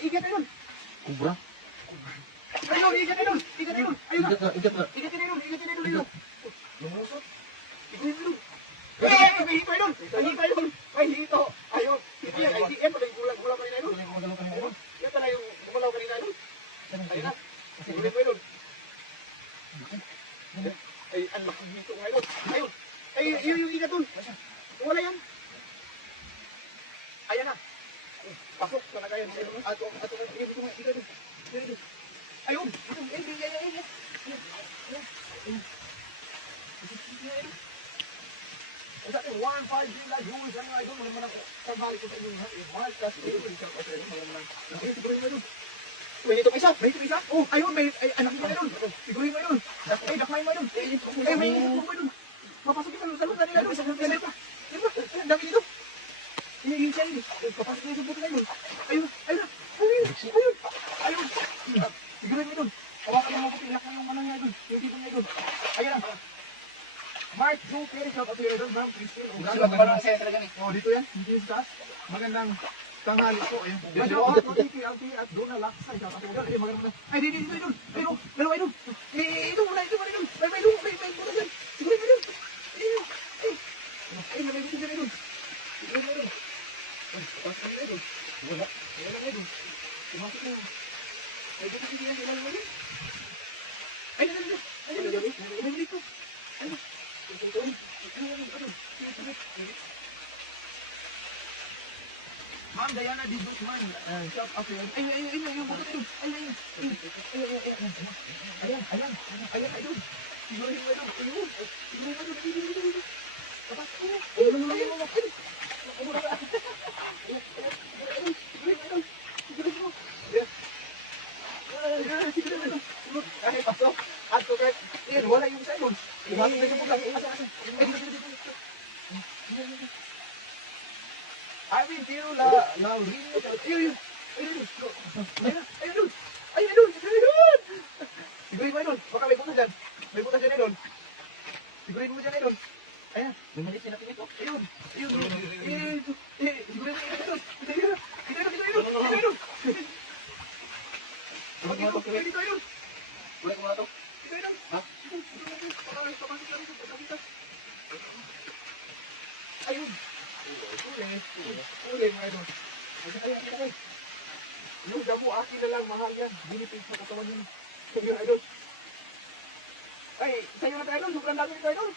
Igat idol. Kubra. Idol, igat idol. Igat idol. Ayun na. Igat na. Igat idol. Igat idol idol. Lumusot. Igat idol. Eh, may hito idol. May hito idol. May hito. Ayun. Hito yan. Ay, yan pala yung gulaw kanina idol. Yan pala yung gulaw kanina idol. Ayun na. Igat idol. Ay, ang laking hito nga idol. Ayun. Ay, yun yung igat idol. Wala yan. Ayan na. Pasok talaga yan. Ato, dito nga, dito. Ayun. Sa ating 1-5 Villa Jules, ano nga idol, mga pambalik ko sa inyo ha. Mahal ka, siguro mo idol. May hitong isa. Oh, ayun, may anak mo idol. Sigurin mo idol. Ay, dakmay mo idol. Ay, may hitong mo idol. Papasok yung sa loob na nila idol. Ang dami dito. Hihingin siya yun. Papasok na yung buto na yun. Ayun. Siguro yun yun. Hawakan mo mabuti. Ilak mo yung ano niya yun. Yung dito niya yun. Ayan na. Mark Joe Perez out of here yun. Ma'am Christine. Dito yan. Dito yung taas. Magandang tanghali po. Ayan. Medyo ako. TPLT at Donald Laksay. Ay, magandang. Ay, dito yun. Ayun. Dalawa yun. Ito muna. May buto dyan. Siguro yun. Ay, may buto dyan yun. Pasok na idol. Wala na idol. Pumasok na. Ay, dito sige yan. Wala na. Ay, dito. Ma'am Diana Di Guzman. Shout out to you. Ayun. Bakit idol? Ayan, idol. Siguro yung idol. Ayun. Papasok na. Ayun. Ay, pasok. At ko kahit, wala yung sa yun. Pumasok na yung lang. I mean, tiro la rin. Ayun. Sigurin mo idol. Baka may butas dyan. May butas dyan idol. Sigurin mo dyan idol. Ayan. May malis na natin ito. Ayun. Sigurin mo idol. Idol. Dito idol. Wala ko matok. Ha? Ayun. Uli mga idol. Ay. Yung damo akin na lang, mahal yan. Binipin sa katawan yun. Idol. Ay, sa'yo na tayo idol. Sobrang dami nito idol.